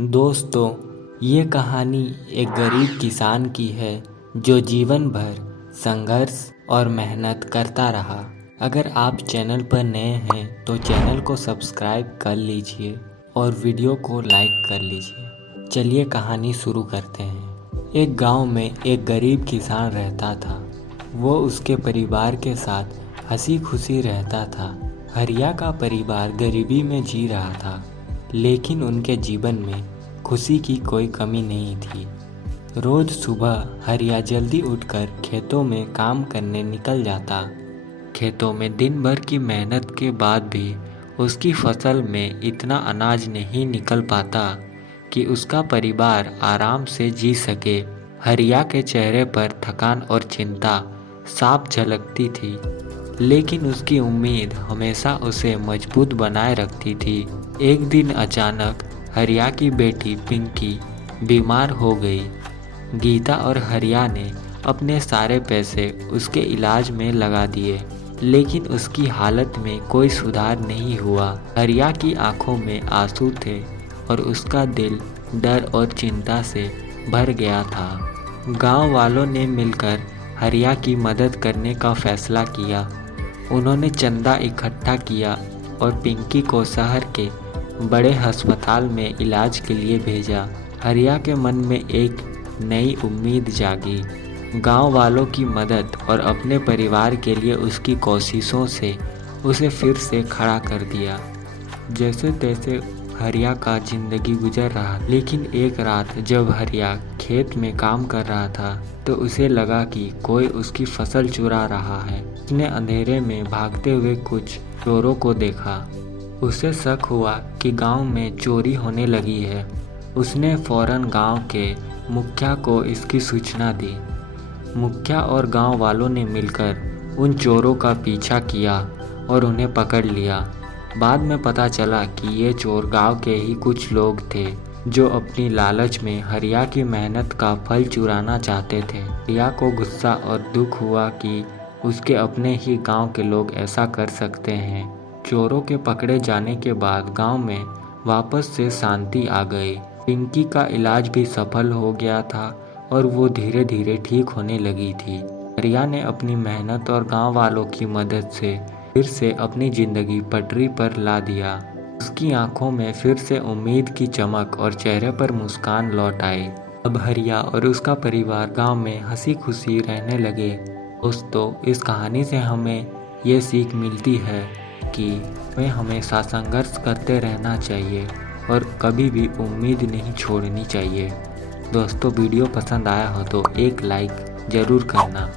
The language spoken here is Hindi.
दोस्तों, ये कहानी एक गरीब किसान की है जो जीवन भर संघर्ष और मेहनत करता रहा। अगर आप चैनल पर नए हैं तो चैनल को सब्सक्राइब कर लीजिए और वीडियो को लाइक कर लीजिए। चलिए कहानी शुरू करते हैं। एक गांव में एक गरीब किसान रहता था। वो उसके परिवार के साथ हंसी खुशी रहता था। हरिया का परिवार गरीबी में जी रहा था, लेकिन उनके जीवन में खुशी की कोई कमी नहीं थी। रोज सुबह हरिया जल्दी उठकर खेतों में काम करने निकल जाता। खेतों में दिन भर की मेहनत के बाद भी उसकी फसल में इतना अनाज नहीं निकल पाता कि उसका परिवार आराम से जी सके। हरिया के चेहरे पर थकान और चिंता साफ झलकती थी, लेकिन उसकी उम्मीद हमेशा उसे मजबूत बनाए रखती थी। एक दिन अचानक हरिया की बेटी पिंकी बीमार हो गई। गीता और हरिया ने अपने सारे पैसे उसके इलाज में लगा दिए, लेकिन उसकी हालत में कोई सुधार नहीं हुआ। हरिया की आंखों में आंसू थे और उसका दिल डर और चिंता से भर गया था। गांव वालों ने मिलकर हरिया की मदद करने का फैसला किया। उन्होंने चंदा इकट्ठा किया और पिंकी को शहर के बड़े अस्पताल में इलाज के लिए भेजा। हरिया के मन में एक नई उम्मीद जागी। गांव वालों की मदद और अपने परिवार के लिए उसकी कोशिशों से उसे फिर से खड़ा कर दिया। जैसे तैसे हरिया का जिंदगी गुजर रहा, लेकिन एक रात जब हरिया खेत में काम कर रहा था तो उसे लगा कि कोई उसकी फसल चुरा रहा है। उसने अंधेरे में भागते हुए कुछ चोरों को देखा। उसे शक हुआ कि गांव में चोरी होने लगी है। उसने फौरन गांव के मुखिया को इसकी सूचना दी। मुखिया और गांव वालों ने मिलकर उन चोरों का पीछा किया और उन्हें पकड़ लिया। बाद में पता चला कि ये चोर गांव के ही कुछ लोग थे जो अपनी लालच में हरिया की मेहनत का फल चुराना चाहते थे। हरिया को गुस्सा और दुख हुआ कि उसके अपने ही गांव के लोग ऐसा कर सकते हैं। चोरों के पकड़े जाने के बाद गांव में वापस से शांति आ गई। पिंकी का इलाज भी सफल हो गया था और वो धीरे धीरे ठीक होने लगी थी। हरिया ने अपनी मेहनत और गांव वालों की मदद से फिर से अपनी जिंदगी पटरी पर ला दिया। उसकी आंखों में फिर से उम्मीद की चमक और चेहरे पर मुस्कान लौट आई। अब हरिया और उसका परिवार गांव में हंसी खुशी रहने लगे। दोस्तों, इस कहानी से हमें ये सीख मिलती है कि हमें हमेशा संघर्ष करते रहना चाहिए और कभी भी उम्मीद नहीं छोड़नी चाहिए। दोस्तों, वीडियो पसंद आया हो तो एक लाइक ज़रूर करना।